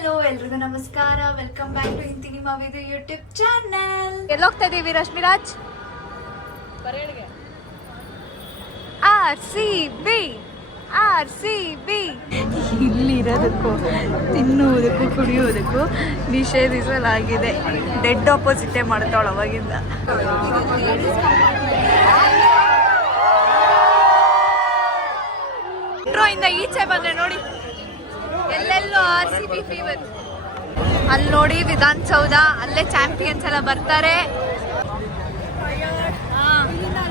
Hello ಎಲ್ರಿಗೂ ನಮಸ್ಕಾರ, welcome back to ಇಂತಿನಿ ಮಾವಿದು ಯೂಟ್ಯೂಬ್ ಚಾನಲ್. ಎಲ್ಲೋಗ್ತಾ ಇದೀವಿ ರಶ್ಮಿರಾಜ್? RCB ಇಲ್ಲಿರೋದಕ್ಕೂ ತಿನ್ನುವುದಕ್ಕೂ ಕುಡಿಯುವುದಕ್ಕೂ ನಿಷೇಧಿಸಲಾಗಿದೆ. ಡೆಡ್ ಆಪೋಸಿಟೇ ಮಾಡ್ತಾಳ ಅವಾಗಿಂದ. ಇಂದ ಈಚೆ ಬಂದ್ರೆ ನೋಡಿ ಎಲ್ಲೆಲ್ಲೋ RCB ಫೀವರ್. ಅಲ್ಲಿ ನೋಡಿ ವಿಧಾನಸೌಧ, ಅಲ್ಲೇ ಚಾಂಪಿಯನ್ಸ್ ಎಲ್ಲ ಬರ್ತಾರೆ.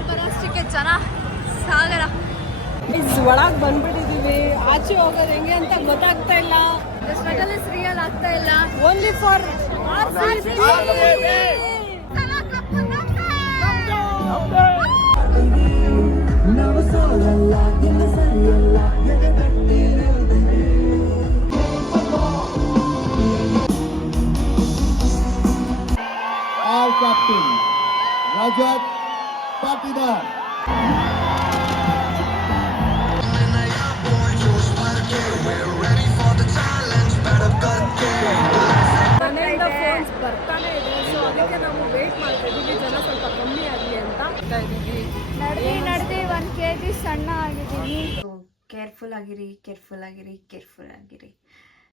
ಬರೋಷ್ಟಕ್ಕೆ ಜನ ಸಾಗರ. ಒಳಗೆ ಬಂದ್ಬಿಟ್ಟಿದೀವಿ, ಆಚೆ ಹೋಗೋದು ಹೆಂಗೆ ಅಂತ ಗೊತ್ತಾಗ್ತಾ ಇಲ್ಲ. ಸ್ಟ್ರಗಲ್ ಇಸ್ ರಿಯಲ್ ಆಗ್ತಾ ಇಲ್ಲ. Only for Our captain, Rajat Patidar. ಮನೆಯಿಂದ ಫೋನ್ಸ್ ಬರ್ತಾನೆ ಇದೆ, ಸೊ ಅದಕ್ಕೆ ನಾವು ವೇಟ್ ಮಾಡ್ತಾ ಇದೀವಿ ಜನ ಸ್ವಲ್ಪ ಕಮ್ಮಿ ಆಗಲಿ ಅಂತ. ನಡೆದಿ 1 kg ಸಣ್ಣ ಆಗಿದ್ದೀನಿ. ಕೇರ್ಫುಲ್ ಆಗಿರಿ.